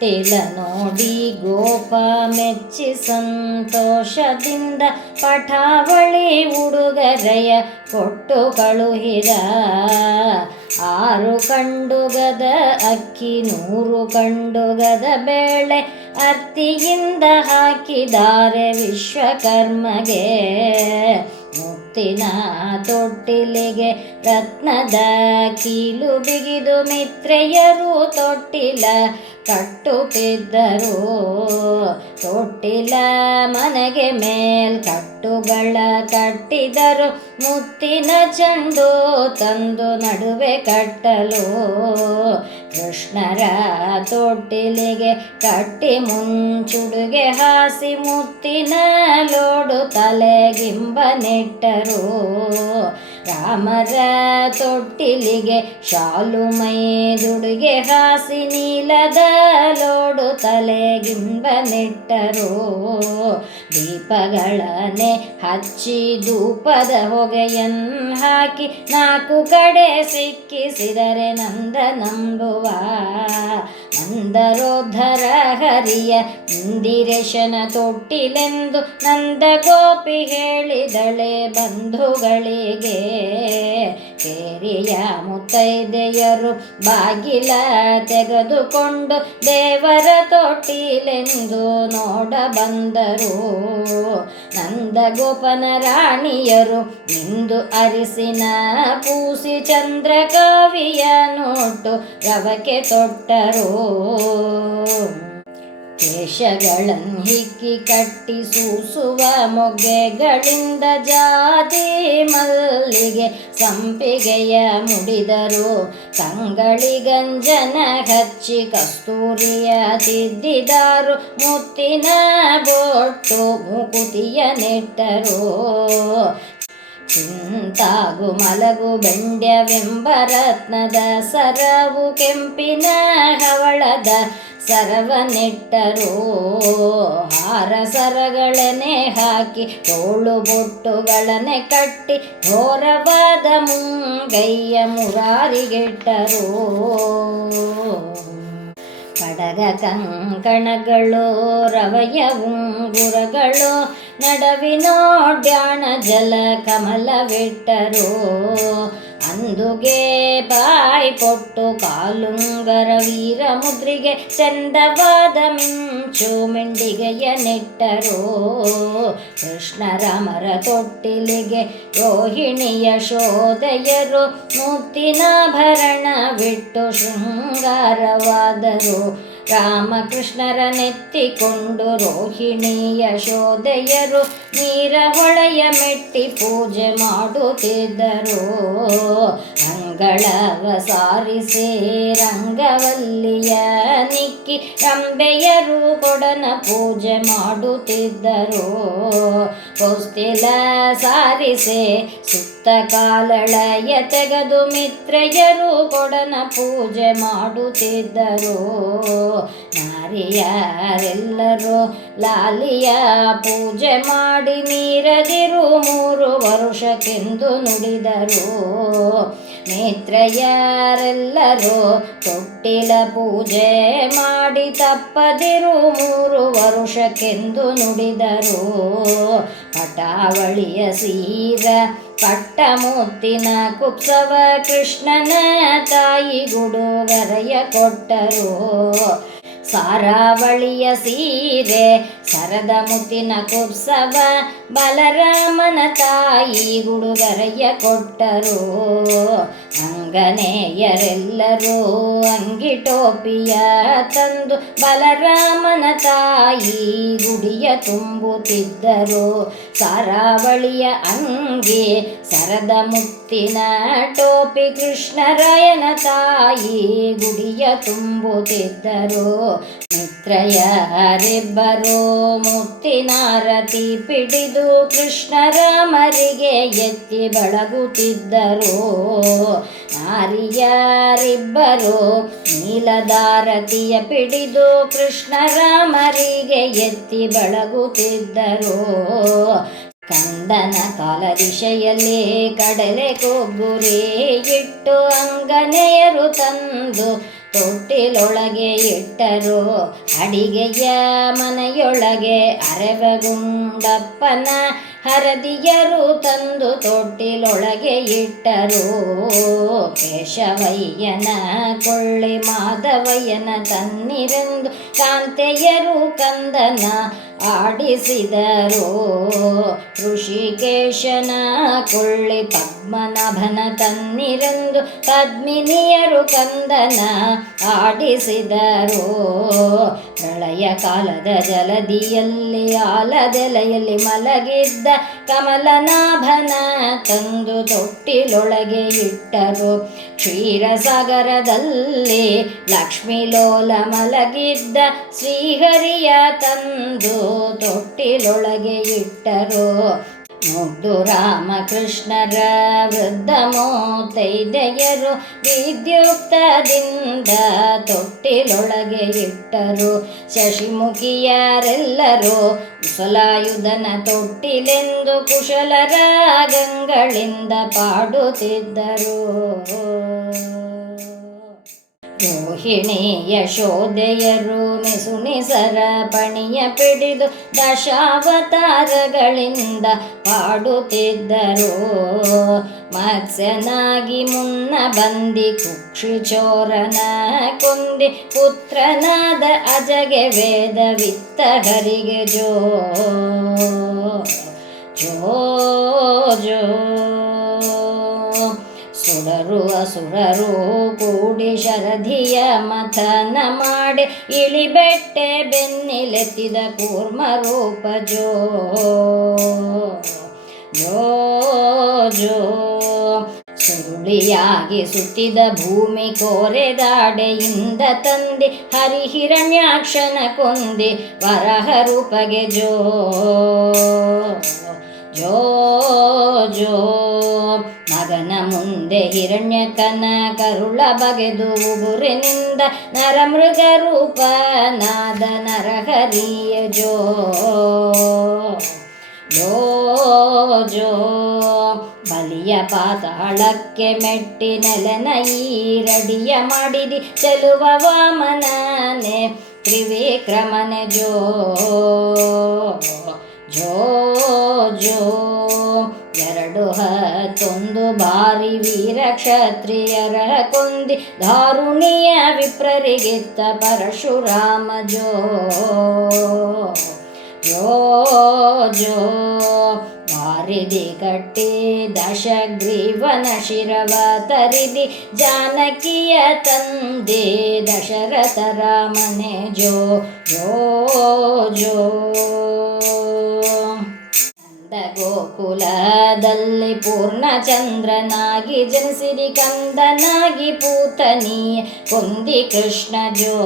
ತೊಟ್ಟಿಲ ನೋಡಿ ಗೋಪ ಮೆಚ್ಚಿ ಸಂತೋಷದಿಂದ ಪಠಾವಳಿ ಉಡುಗೊರೆಯ ಕೊಟ್ಟು ಕಳುಹಿದ. 6 ಕಂಡುಗದ ಅಕ್ಕಿ 100 ಕಂಡುಗದ ಬೇಳೆ ಅರ್ತಿಯಿಂದ ಹಾಕಿದ್ದಾರೆ ವಿಶ್ವಕರ್ಮಗೆ. ಮುತ್ತಿನ ತೊಟ್ಟಿಲಿಗೆ ರತ್ನದ ಕೀಲು ಬಿಗಿದು ಮಿತ್ರೆಯರು ತೊಟ್ಟಿಲ ಕಟ್ಟುತ್ತಿದ್ದರು. ತೊಟ್ಟಿಲ ಮನೆಗೆ ಮೇಲ್ಕಟ್ಟುಗಳ ಕಟ್ಟಿದರು. ಮುತ್ತಿನ ಚೆಂಡು ತಂದು ನಡುವೆ ಕಟ್ಟಲು ಕೃಷ್ಣರ ತೊಟ್ಟಿಲಿಗೆ ಕಟ್ಟಿ ಮುಂಚುಡುಗೆ ಹಾಸಿ ಮುತ್ತಿನ ಲೋಡು ತಲೆಗಿಂಬ ನೆಟ್ಟರು. ರಾಮರ ತೊಟ್ಟಿಲಿಗೆ ಶಾಲು ಮೈದುಡುಗೆ ಹಾಸಿ ನೀಲದ ಲೋಡು ತಲೆಗಿಂಬ ನೆಟ್ಟರು. ದೀಪಗಳನ್ನೇ ಹಚ್ಚಿ ಧೂಪದ ಹೊಗೆಯನ್ನು ಹಾಕಿ 4 ಕಡೆ ಸಿಕ್ಕಿಸಿದರೆ ನಂದನಂಬುವ ಮಂದರೋದ್ಧರ ಹರಿಯ ಇಂದಿರೇಶನ ತೊಟ್ಟಿಲೆಂದು ನಂದ ಗೋಪಿ ಹೇಳಿದಳೆ ಬಂಧುಗಳಿಗೆ. ಕೇರಿಯ ಮುತ್ತೈದೆಯರು ಬಾಗಿಲ ತೆಗೆದುಕೊಂಡು ದೇವರ ತೊಟ್ಟಿಲೆಂದು ನೋಡ ಬಂದರು. ನಂದಗೋಪನ ರಾಣಿಯರು ಇಂದು ಅರಿಸಿನ ಪೂಸಿ ಚಂದ್ರಕಾವಿಯ ನೋಟು ರವಕ್ಕೆ ತೊಟ್ಟರು. ಕೇಶಗಳನ್ನು ಹಿಕ್ಕಿ ಕಟ್ಟಿ ಸೂಸುವ ಮೊಗ್ಗೆಗಳಿಂದ ಜಾತಿ ಮಲ್ಲಿಗೆ ಸಂಪಿಗೆಯ ಮುಡಿದರು. ಕಂಗಳಿಗಂಜನ ಹಚ್ಚಿ ಕಸ್ತೂರಿಯ ತಿದ್ದಿದರು. ಮುತ್ತಿನ ಬೊಟ್ಟು ಮುಕುತಿಯ ನೆಟ್ಟರು. ಚಿಂತಾಗು ಮಲಗು ಬೆಂಡ್ಯವೆಂಬ ರತ್ನದ ಸರವು ಕೆಂಪಿನ ಹವಳದ ಸರವ ನೆಟ್ಟರು. ಹಾರ ಸರಗಳನ್ನೇ ಹಾಕಿ ತೋಳು ಬೊಟ್ಟುಗಳನ್ನೇ ಕಟ್ಟಿ ಘೋರವಾದ ಮುಂಗೈಯ ಮುರಾರಿಗೆಟ್ಟರು. ಕಡಗ ಕಂಕಣಗಳು ರವಯ ಉಂಗುರಗಳು ನಡವಿನೋಡ್ಯಾಣ ಜಲ ಕಮಲವಿಟ್ಟರು. ಅಂದುಗೆ ಬಾಯಿ ಪೊಟ್ಟು ಕಾಲುಂಗರ ವೀರ ಮುದ್ರಿಗೆ ಚಂದವಾದ ಮಿಂಚು ಮೆಂಡಿಗೆಯ ನೆಟ್ಟರು. ಕೃಷ್ಣರಾಮರ ತೊಟ್ಟಿಲಿಗೆ ರೋಹಿಣಿಯ ಶೋಧೆಯರು ಮುತ್ತಿನಾಭರಣವಿಟ್ಟು ಶೃಂಗಾರವಾದರು. ರಾಮಕೃಷ್ಣರ ನೆತ್ತಿಕೊಂಡು ರೋಹಿಣಿಯ ಶೋಧೆಯರು ನೀರ ಹೊಳೆಯ ಮೆಟ್ಟಿ ಪೂಜೆ ಮಾಡುತ್ತಿದ್ದರು. ಅಂಗಳವ ಸಾರಿಸಿ ರಂಗವಲ್ಲಿಯ ನಿಕ್ಕಿ ರಂಬೆಯರು ಕೊಡನ ಪೂಜೆ ಮಾಡುತ್ತಿದ್ದರು. ಹೊಸ್ತಿಲ ಸಾರಿಸಿ ಸುತ್ತ ಕಾಲಳಯ ತೆಗೆದು ಮಿತ್ರೆಯರು ಕೊಡನ ಪೂಜೆ ಮಾಡುತ್ತಿದ್ದರು. ನಾರಿಯರೆಲ್ಲರೂ ಲಾಲಿಯ ಪೂಜೆ ಮಾಡಿ ನೀರದಿರು 3 ವರುಷಕ್ಕೆಂದು ನುಡಿದರು. ನೇತ್ರಯರೆಲ್ಲರೂ ತೊಟ್ಟಿಲ ಪೂಜೆ ಮಾಡಿ ತಪ್ಪದಿರು 3 ವರುಷಕ್ಕೆಂದು ನುಡಿದರು. ಪಟಾವಳಿಯ ಸೀರ ಪಟ್ಟ ಮುತ್ತಿನ ಕುಪ್ಸವ ಕೃಷ್ಣನ ತಾಯಿ ಗುಡುಗರೆಯ ಕೊಟ್ಟರು. ಸಾರಾವಳಿಯ ಸೀರೆ ಸರದ ಮುತ್ತಿನ ಕುಪ್ಸವ ಬಲರಾಮನ ತಾಯಿ ಗುಡುಗರೆಯ ಕೊಟ್ಟರು. ಅಂಗನೆಯರೆಲ್ಲರೂ ಅಂಗಿಟೋಪಿಯ ತಂದು ಬಲರಾಮನ ತಾಯಿ ಗುಡಿಯ ತುಂಬುತ್ತಿದ್ದರು. ಸಾರಾವಳಿಯ ಅಂಗಿ ಸರದ ಮುತ್ತಿನ ಟೋಪಿ ಕೃಷ್ಣರಾಯನ ತಾಯಿ ಗುಡಿಯ ತುಂಬುತ್ತಿದ್ದರು. ಮಿತ್ರಯರಿಬ್ಬರು ಮುತ್ತಿನಾರತಿ ಪಿಡಿದು ಕೃಷ್ಣರಾಮರಿಗೆ ಎತ್ತಿ ಬಳಗುತ್ತಿದ್ದರು. ನಾರಿಯರಿಬ್ಬರು ನೀಲದಾರತಿಯ ಪಿಡಿದು ಕೃಷ್ಣರಾಮರಿಗೆ ಎತ್ತಿ ಬಳಗುತ್ತಿದ್ದರು. ಕಂದನ ಕಾಲ ದಿಶೆಯಲ್ಲಿ ಕಡಲೆ ಕೊಬ್ಬುರಿ ಇಟ್ಟು ಅಂಗನೆಯರು ತಂದು ತೊಟ್ಟಿಲೊಳಗೆ ಇಟ್ಟರು. ಅಡಿಗೆಯ ಮನೆಯೊಳಗೆ ಅರೆವಗುಂಡಪ್ಪನ ಹರದಿಯರು ತಂದು ತೊಟ್ಟಿಲೊಳಗೆ ಇಟ್ಟರು. ಕೇಶವಯ್ಯನ ಕೊಳ್ಳಿ ಮಾಧವಯ್ಯನ ತನ್ನಿರೆಂದು ಕಾಂತೆಯರು ಕಂದನ ಆಡಿಸಿದರು. ಋಷಿಕೇಶನ ಕೊಳ್ಳಿ ಪದ್ಮನಾಭನ ತನ್ನಿರೆಂದು ಪದ್ಮಿನಿಯರು ಕಂದನ ಆಡಿಸಿದರು. ಪ್ರಳಯ ಕಾಲದ ಜಲದಿಯಲ್ಲಿ ಆಲದೆಲೆಯಲ್ಲಿ ಮಲಗಿದ್ದ ಕಮಲನಾಭನ ತಂದು ತೊಟ್ಟಿಲೊಳಗೆ ಇಟ್ಟರು. ಕ್ಷೀರಸಾಗರದಲ್ಲಿ ಲಕ್ಷ್ಮೀಲೋಲ ಮಲಗಿದ್ದ ಶ್ರೀಹರಿಯ ತಂದು ತೊಟ್ಟಿಲೊಳಗೆ ಇಟ್ಟರು. ಮುಗ್ದು ರಾಮಕೃಷ್ಣರ ವೃದ್ಧ ಮೂತೈದೆಯರು ವಿದ್ಯುಕ್ತದಿಂದ ತೊಟ್ಟಿಲೊಳಗೆ ಇಟ್ಟರು. ಶಶಿಮುಖಿಯರೆಲ್ಲರೂ ಕುಶಲಾಯುಧನ ತೊಟ್ಟಿಲೆಂದು ಕುಶಲರ ಗಂಗಳಿಂದ ಪಾಡುತ್ತಿದ್ದರು. ರೋಹಿಣಿ ಯಶೋದೆಯರು ಮಿಸುನಿಸರ ಪಣಿಯ ಪಿಡಿದು ದಶಾವತಾರಗಳಿಂದ ಪಾಡುತ್ತಿದ್ದರು. ಮತ್ಸ್ಯನಾಗಿ ಮುನ್ನ ಬಂದಿ ಕುಕ್ಷಿಚೋರನ ಕೊಂದಿ ಪುತ್ರನಾದ ಅಜಗೆ ವೇದವಿತ್ತಗರಿಗೆ ಜೋ ಜೋ ಜೋ. ಸುರರು ಅಸುರರು ಕೂಡಿ ಶರಧಿಯ ಮಥನ ಮಾಡಿ ಇಳಿಬೆಟ್ಟೆ ಬೆನ್ನಿಲೆತ್ತಿದ ಕೂರ್ಮ ರೂಪ ಜೋ ಜೋ ಜೋ. ಸುರುಳಿಯಾಗಿ ಸುತ್ತಿದ ಭೂಮಿ ಕೋರೆದಾಡೆಯಿಂದ ತಂದಿ ಹರಿಹಿರಣ್ಯಾಕ್ಷನ ಕೊಂದಿ ವರಹ ರೂಪಗೆ ಜೋ ಜೋ ಜೋ. ಮಗನ ಮುಂದೆ ಹಿರಣ್ಯಕನ ಕರುಳ ಬಗೆದು ಉಗುರಿನಿಂದ ನರಮೃಗ ರೂಪನಾದ ನರಹರಿಯ ಜೋ ಜೋ ಜೋ. ಬಲಿಯ ಪಾತಾಳಕ್ಕೆ ಮೆಟ್ಟಿ ನೆಲನ ಈರಡಿಯ ಮಾಡಿದಿ ಚೆಲುವ ವಾಮನನೆ ತ್ರಿವಿಕ್ರಮನೆ ಜೋ ಜೋ ಜೋ. 211 ಬಾರಿ ವೀರ ಕ್ಷತ್ರಿಯರ ಕೊಂದಿ ದಾರುಣಿಯ ವಿಪ್ರರಿಗಿತ್ತ ಪರಶುರಾಮ ಜೋ ಜೋ ಜೋ. ವಾರಿದಿ ಕಟ್ಟಿ ದಶಗ್ರೀವನ ಶಿರವ ತರಿದಿ ಜಾನಕಿಯ ತಂದೆ ದಶರಥ ರಾಮನೆ ಜೋ ಜೋ ಜೋ. ಗೋಕುಲದಲ್ಲಿ ಪೂರ್ಣಚಂದ್ರನಾಗಿ ಜನಿಸಿರಿ ಕಂದನಾಗಿ ಪೂತನಿಯ ಕೊಂದಿ ಕೃಷ್ಣ ಜೋ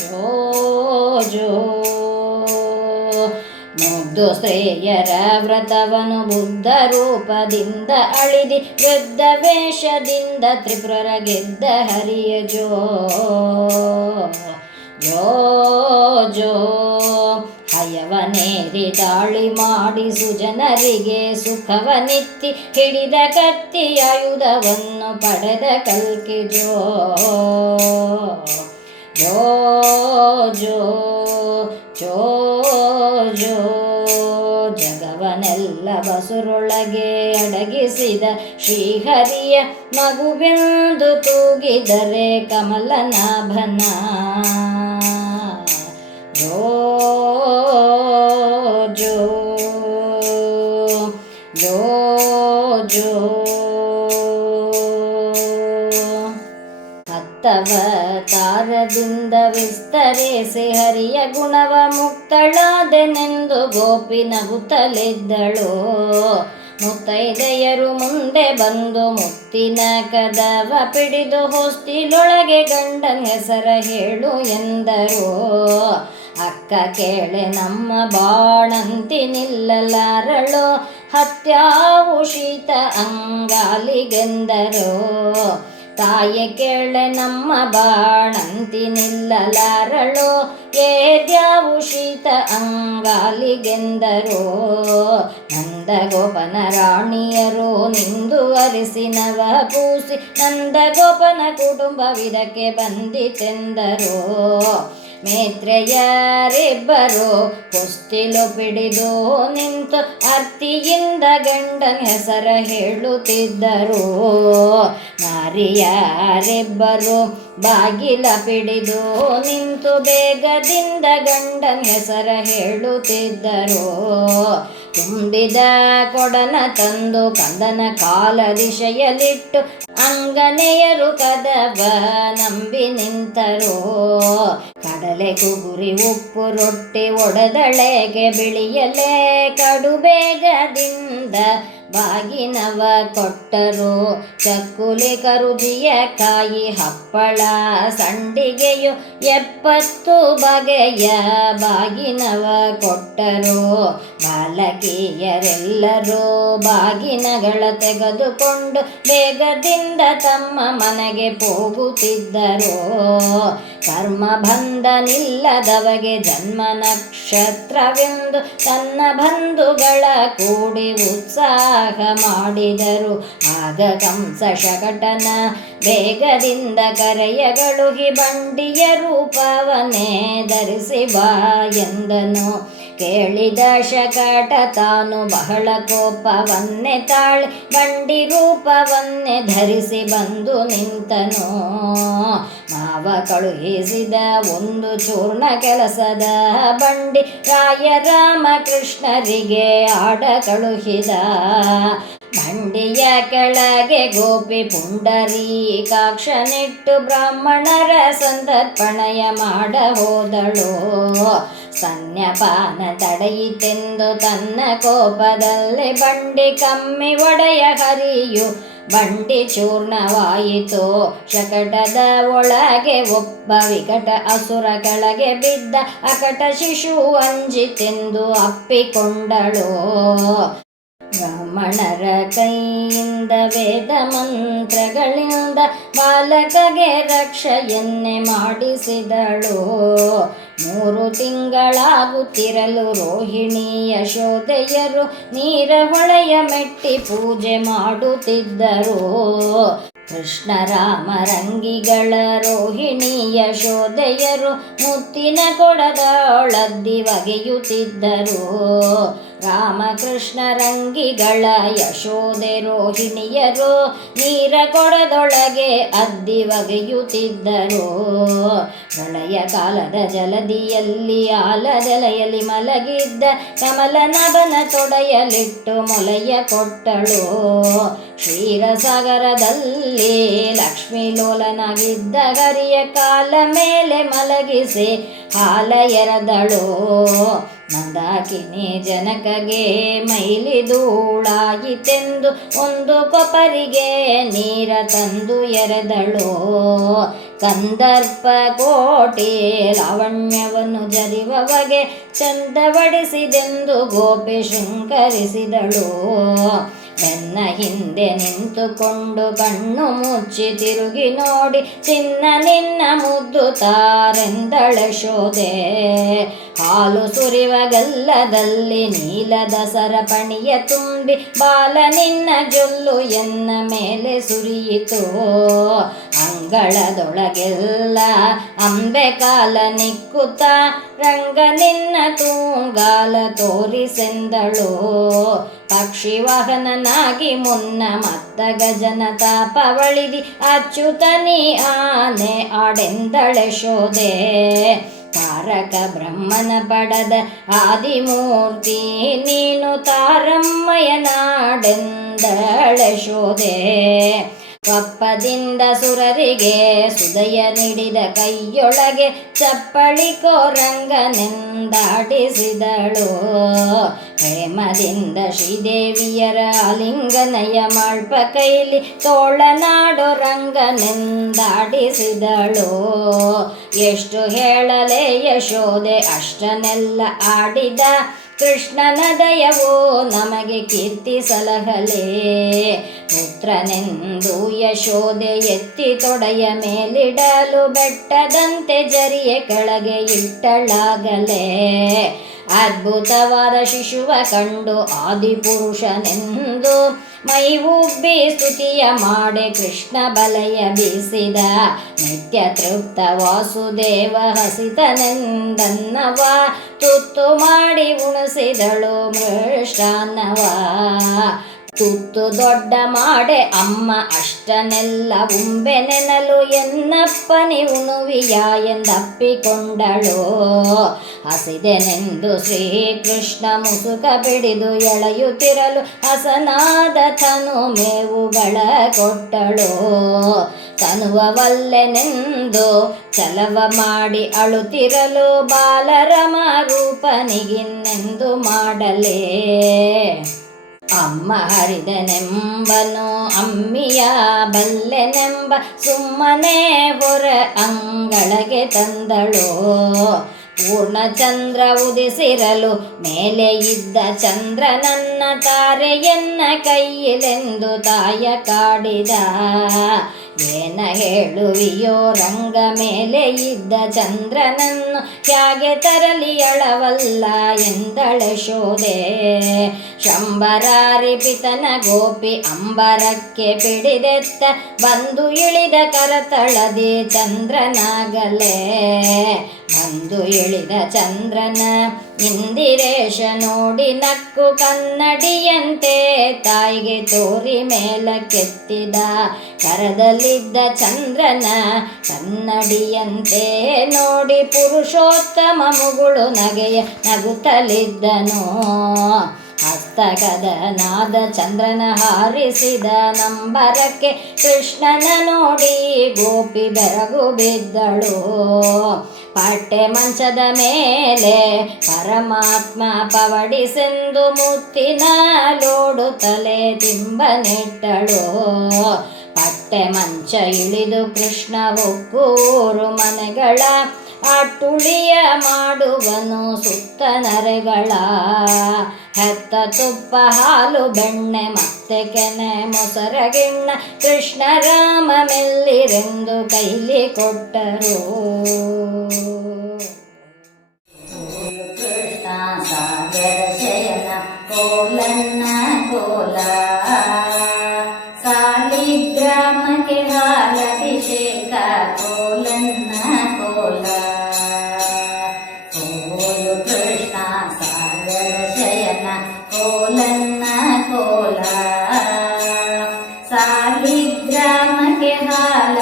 ಜೋ ಜೋ. ಮುಗ್ದು ಸ್ತ್ರೀಯರ ವ್ರತವನು ಬುದ್ಧ ರೂಪದಿಂದ ಅಳಿದಿ ವೃದ್ಧ ವೇಷದಿಂದ ತ್ರಿಪುರರ ಗೆದ್ದ ಹರಿಯ ಜೋ ಜೋ ಜೋ. ಹಯವನೇರಿ ದಾಳಿ ಮಾಡಿ ಸುಜನರಿಗೆ ಸುಖವನಿತ್ತಿ ಹಿಡಿದ ಕತ್ತಿ ಆಯುಧವನ್ನು ಪಡೆದ ಕಲ್ಕಿ ಜೋ ಜೋ ಜೋ ಜೋ ಜೋ. ಜಗವನೆಲ್ಲ ಬಸುರೊಳಗೆ ಅಡಗಿಸಿದ ಶ್ರೀಹರಿಯ ಮಗುವೆಂದು ತೂಗಿದರೆ ಕಮಲನಾಭನ ಜೋ ಜೋ ಜೋ ಜೋ. ಹತ್ತವತಾರದಿಂದ ವಿಸ್ತರಿಸಿ ಹರಿಯ ಗುಣವ ಮುಕ್ತಳಾದೆನೆಂದು ಗೋಪಿ ನಗುತ್ತಲಿದ್ದಳು. ಮುತ್ತೈದೆಯರು ಮುಂದೆ ಬಂದು ಮುತ್ತಿನ ಕದವ ಪಿಡಿದು ಹೊಸ್ತಿಲೊಳಗೆ ಗಂಡನ ಹೆಸರ ಹೇಳು ಎಂದರು. ಅಕ್ಕ ಕೇಳೆ ನಮ್ಮ ಬಾಣಂತಿ ಹತ್ಯಾವುಷಿತ ಅಂಗಾಲಿಗೆಂದರು. ತಾಯಿ ಕೇಳೆ ನಮ್ಮ ಬಾಣಂತಿ ನಿಲ್ಲಲಾರಳು, ಏದ್ಯಾವು ಶೀತ ಅಂಗಾಲಿಗೆಂದರು. ನಂದಗೋಪನ ರಾಣಿಯರು ನಿಂದು ಅರಿಸಿನವ ಪೂಸಿ, ನಂದಗೋಪನ ಕುಟುಂಬವಿದಕ್ಕೆ ಬಂದಿತೆಂದರು. ಮೇತ್ರೆಯರಿಬ್ಬರು ಹೊಸ್ತಿಲು ಪಿಡಿದು ನಿಂತು ಅರ್ತಿಯಿಂದ ಗಂಡನ ಹೆಸರ ಹೇಳುತ್ತಿದ್ದರು. ನಾರಿಯರಿಬ್ಬರು ಬಾಗಿಲ ಪಿಡಿದು ನಿಂತು ಬೇಗದಿಂದ ಗಂಡನ ಹೆಸರ ಹೇಳುತ್ತಿದ್ದರು. ತುಂಬಿದ ಕೊಡನ ತಂದು ಕಂದನ ಕಾಲ ದಿಶೆಯಲಿಟ್ಟು ಅಂಗನೆಯರು ಕದವ ನಂಬಿ ನಿಂತರು. ಕಡಲೆ ಕುಗುರಿ ಉಪ್ಪು ರೊಟ್ಟಿ ಒಡೆದಳೆಗೆ ಬಿಳಿಯಲೆ ಕಡು ಬೇಗದಿಂದ ಬಾಗಿನವ ಕೊಟ್ಟರು. ಚಕ್ಕುಲಿ ಕರುಜಿಯ ಕಾಯಿ ಹಪ್ಪಳ ಸಂಡಿಗೆಯು 70 ಬಗೆಯ ಬಾಗಿನವ ಕೊಟ್ಟರು. ಬಾಲಕಿಯರೆಲ್ಲರೂ ಬಾಗಿನಗಳ ತೆಗೆದುಕೊಂಡು ಬೇಗದಿಂದ ತಮ್ಮ ಮನೆಗೆ ಹೋಗುತ್ತಿದ್ದರು. ಕರ್ಮ ಬಂಧ ನಿಲ್ಲದವಗೆ ಜನ್ಮ ನಕ್ಷತ್ರವೆಂದು ತನ್ನ ಬಂಧುಗಳ ಕೂಡಿ ಉತ್ಸಾಹ ಮಾಡಿದರು. ಆಗ ಕಂಸ ಶಕಟನ ಬೇಗದಿಂದ ಕರೆಯಗಳುಹಿ ಬಂಡಿಯ ರೂಪವನ್ನೇ ಧರಿಸಿ ಬಾ ಎಂದನು. ಕೇಳಿದ ಶಕಟ ತಾನು ಬಹಳ ಕೋಪವನ್ನೇ ತಾಳಿ ಬಂಡಿ ರೂಪವನ್ನೇ ಧರಿಸಿ ಬಂದು ನಿಂತನು. ಮಾವ ಕಳುಹಿಸಿದ ಒಂದು ಚೂರ್ಣ ಕೆಲಸದ ಬಂಡಿ ರಾಯ ರಾಮಕೃಷ್ಣರಿಗೆ ಆಡ ಕಳುಹಿದ. ಬಂಡಿಯ ಕೆಳಗೆ ಗೋಪಿ ಪುಂಡರೀಕಾಕ್ಷನಿಟ್ಟು ಬ್ರಾಹ್ಮಣರ ಸಂತರ್ಪಣೆಯ ಮಾಡ ಹೋದಳು. ಸ್ತನ್ಯಪಾನ ತಡೆಯಿತೆಂದು ತನ್ನ ಕೋಪದಲ್ಲಿ ಬಂಡಿ ಕಮ್ಮಿ ಒಡೆಯ ಹರಿಯು ಬಂಡಿ ಚೂರ್ಣವಾಯಿತು. ಶಕಟದ ಒಳಗೆ ಒಬ್ಬ ವಿಕಟ ಅಸುರ ಕೆಳಗೆ ಬಿದ್ದ, ಅಕಟ ಶಿಶು ಅಂಜಿತೆಂದು ಅಪ್ಪಿಕೊಂಡಳು. ಬ್ರಾಹ್ಮಣರ ಕೈಯಿಂದ ವೇದ ಮಂತ್ರಗಳಿಂದ ಬಾಲಕಗೆ ರಕ್ಷೆಯನ್ನೇ ಮಾಡಿಸಿದಳು. 3 ತಿಂಗಳಾಗುತ್ತಿರಲು ರೋಹಿಣಿ ಯಶೋದೆಯರು ನೀರ ಹೊಳೆಯ ಮೆಟ್ಟಿ ಪೂಜೆ ಮಾಡುತ್ತಿದ್ದರು. ಕೃಷ್ಣ ರಾಮರಂಗಿಗಳ ರೋಹಿಣಿ ಯಶೋದೆಯರು ಮುತ್ತಿನ ಕೊಡದೊಳದ್ದಿ ಒಗೆಯುತ್ತಿದ್ದರು. ರಾಮಕೃಷ್ಣ ರಂಗಿಗಳ ಯಶೋದೆ ರೋಹಿಣಿಯರು ನೀರ ಕೊಡದೊಳಗೆ ಅದ್ದಿ ಒಗೆಯುತ್ತಿದ್ದರು. ಪ್ರಳಯ ಕಾಲದ ಜಲದಿಯಲ್ಲಿ ಆಲದೆಲೆಯಲ್ಲಿ ಮಲಗಿದ್ದ ಕಮಲನಭನ ತೊಡೆಯಲಿಟ್ಟು ಮೊಲೆಯ ಕೊಟ್ಟಳು. ಕ್ಷೀರಸಾಗರದಲ್ಲಿ ಲಕ್ಷ್ಮೀ ಲೋಲನಾಗಿದ್ದ ಗರಿಯ ಕಾಲ ಮೇಲೆ ಮಲಗಿಸಿ ಹಾಲ ಎರೆದಳು. ಮಂದಾಕಿನಿ ಜನಕಗೆ ಮೈಲಿಧೂಳಾಯಿತೆಂದು ಒಂದು ಕೊಪರಿಗೆ ನೀರ ತಂದು ಎರೆದಳು. ಕಂದರ್ಪ ಕೋಟಿ ಲಾವಣ್ಯವನ್ನು ಜರಿವವಗೆ ಚಂದವಡಿಸಿದೆಂದು ಗೋಪಿ ಶೃಂಗರಿಸಿದಳು. ಬೆನ್ನ ಹಿಂದೆ ನಿಂತುಕೊಂಡು ಕಣ್ಣು ಮುಚ್ಚಿ ತಿರುಗಿ ನೋಡಿ ಚಿನ್ನ ನಿನ್ನ ಮುದ್ದು ತಾರೆಂದಳೆ ಶೋದೆ. ಹಾಲು ಸುರಿವ ಗಲ್ಲದಲ್ಲಿ ನೀಲದ ಸರಪಣಿಯ ತುಂಬಿ ಬಾಲ ನಿನ್ನ ಜೊಲ್ಲು ಎನ್ನ ಮೇಲೆ ಸುರಿಯಿತು. ಅಂಗಳದೊಳಗೆಲ್ಲ ಅಂಬೆ ಕಾಲ ನಿಕ್ಕುತ್ತ ರಂಗ ನಿನ್ನ ತೂಂಗಾಲ ತೋರಿಸೆಂದಳು. ಪಕ್ಷಿ ವಾಹನನಾಗಿ ಮುನ್ನ ಮತ್ತ ಗಜನ ತಾಪವಳಿದಿ ಅಚ್ಯುತನಿ ಆನೆ ಆಡೆಂದಳೆ ಶೋದೆ. ತಾರಕ ಬ್ರಹ್ಮನ ಪಡದ ಆದಿಮೂರ್ತಿ ನೀನು ತಾರಮ್ಮಯನಾಡೆಂದಳೆ ಶೋದೆ. ಕಪ್ಪದಿಂದ ಸುರರಿಗೆ ಸುದಯ ನೀಡಿದ ಕೈಯೊಳಗೆ ಚಪ್ಪಳಿ ಕೋರಂಗನೆಂದಾಡಿಸಿದಳು. ಪ್ರೇಮದಿಂದ ಶ್ರೀದೇವಿಯರ ಆಲಿಂಗನಯ ಮಾಳ್ಪ ಕೈಲಿ ತೋಳನಾಡೋ ರಂಗನೆಂದಾಡಿಸಿದಳು. ಎಷ್ಟು ಹೇಳಲೇ ಯಶೋದೆ ಅಷ್ಟನೆಲ್ಲ ಆಡಿದ ಕೃಷ್ಣನ ದಯವೋ ನಮಗೆ ಕೀರ್ತಿ ಸಲಹಲೇ. ಪುತ್ರನೆಂದು ಯಶೋದೆ ಎತ್ತಿ ತೊಡೆಯ ಮೇಲಿಡಲು ಬೆಟ್ಟದಂತೆ ಜರಿಯ ಕೆಳಗೆ ಇಟ್ಟಳಾಗಲೇ. ಅದ್ಭುತವಾದ ಶಿಶುವ ಕಂಡು ಆದಿಪುರುಷನೆಂದು ಮೈ ಉಬ್ಬಿ ಸ್ತುತಿಯ ಮಾಡೆ ಕೃಷ್ಣ ಬಲೆಯ ಬೀಸಿದ. ನಿತ್ಯ ತೃಪ್ತ ವಾಸುದೇವ ಹಸಿತನೆಂದನ್ನವ ತುತ್ತು ಮಾಡಿ ಉಣಿಸಿದಳು ಮೃಷ್ಟಾನ್ನವ. ತುತ್ತು ದೊಡ್ಡ ಮಾಡೆ ಅಮ್ಮ ಅಷ್ಟನೆಲ್ಲ ಉಂಬೆ ನೆನಲು ಎನ್ನಪ್ಪನಿ ಉಣುವಿಯ ಎಂದಪ್ಪಿಕೊಂಡಳು. ಹಸಿದೆನೆಂದು ಶ್ರೀಕೃಷ್ಣ ಮುಸುಕ ಬಿಡಿದು ಎಳೆಯುತ್ತಿರಲು ಹಸನಾದ ತನು ಮೇವುಗಳ ಕೊಟ್ಟಳು. ತನುವವಲ್ಲೆನೆಂದು ಛಲವ ಮಾಡಿ ಅಳುತ್ತಿರಲು ಬಾಲರಮ ರೂಪನಿಗಿನ್ನೆಂದು ಮಾಡಲೇ. ಅಮ್ಮ ಹರಿದನೆಂಬನು ಅಮ್ಮಿಯ ಬಲ್ಲೆನೆಂಬ ಸುಮ್ಮನೆ ಹೊರ ಅಂಗಳಗೆ ತಂದಳು. ಪೂರ್ಣಚಂದ್ರ ಉದಿಸಿರಲು ಮೇಲೆ ಇದ್ದ ಚಂದ್ರನನ್ನ ತಾರೆಯನ್ನ ಕೈಯಿಲೆಂದು ತಾಯ ಕಾಡಿದ. ಏನ ಹೇಳುವಿಯೋ ರಂಗ ಮೇಲೆ ಇದ್ದ ಚಂದ್ರನನ್ನು ಹೇಗೆ ತರಲಿ ಅಳವಲ್ಲ ಎಂದಳೆ ಶೋದೆ. ಶಂಬರಾರಿ ಪಿತನ ಗೋಪಿ ಅಂಬರಕ್ಕೆ ಪಿಡಿದೆತ್ತ ಬಂದು ಇಳಿದ ಕರತಳದಿ ಚಂದ್ರನಾಗಲೇ. ಬಂದು ಇಳಿದ ಚಂದ್ರನ ಇಂದಿರೇಶ ನೋಡಿ ನಕ್ಕು ಕನ್ನಡಿಯಂತೆ ತಾಯಿಗೆ ತೋರಿ ಮೇಲಕ್ಕೆತ್ತಿದ. ಕರದಲ್ಲಿದ್ದ ಚಂದ್ರನ ಕನ್ನಡಿಯಂತೆ ನೋಡಿ ಪುರುಷೋತ್ತಮ ಮುಗುಳು ನಗೆಯ ನಗುತ್ತಲಿದ್ದನು. ಹಸ್ತಗದನಾದ ಚಂದ್ರನ ಹಾರಿಸಿದ ನಂಬರಕ್ಕೆ ಕೃಷ್ಣನ ನೋಡಿ ಗೋಪಿ ಬೆರಗು ಬಿದ್ದಳು. ಪಟ್ಟೆ ಮಂಚದ ಮೇಲೆ ಪರಮಾತ್ಮ ಪವಡಿಸೆಂದು ಮುತ್ತಿನ ಲೋಡು ತಲೆ ತಿಂಬನೆಟ್ಟಳು. ಪಟ್ಟೆ ಮಂಚ ಇಳಿದು ಕೃಷ್ಣ ಹೊಕ್ಕೂರು ಮನೆಗಳ ಅಟ್ಟುಳಿಯ ಮಾಡುವನು ಸುತ್ತ ನರೆಗಳ. ಹೆತ್ತ ತುಪ್ಪ ಹಾಲು ಬೆಣ್ಣೆ ಮತ್ತೆ ಕೆನೆ ಮೊಸರ ಗಿಣ್ಣ ಕೃಷ್ಣ ರಾಮ ಮೆಲ್ಲಿರೆಂದು ಕೈಲಿ ಕೊಟ್ಟರು. ಕೃಷ್ಣ ಸಾಗರ ಶಯನ ಕೋಲನ್ನ ಕೋಲ ಸಾಲಿಗ್ರಾಮಕ್ಕೆ ಹಾಲಭಿಷೇಕ ಕೋಲನ್ನ ಕೋಲ. ಕೋಲು ಕೃಷ್ಣ ಸಾಗರ ಶಯನ ಕೋಲನ್ನ ಕೋಲ ಸಾಲಿಗ್ರಾಮಕ್ಕೆ ಹಾಲ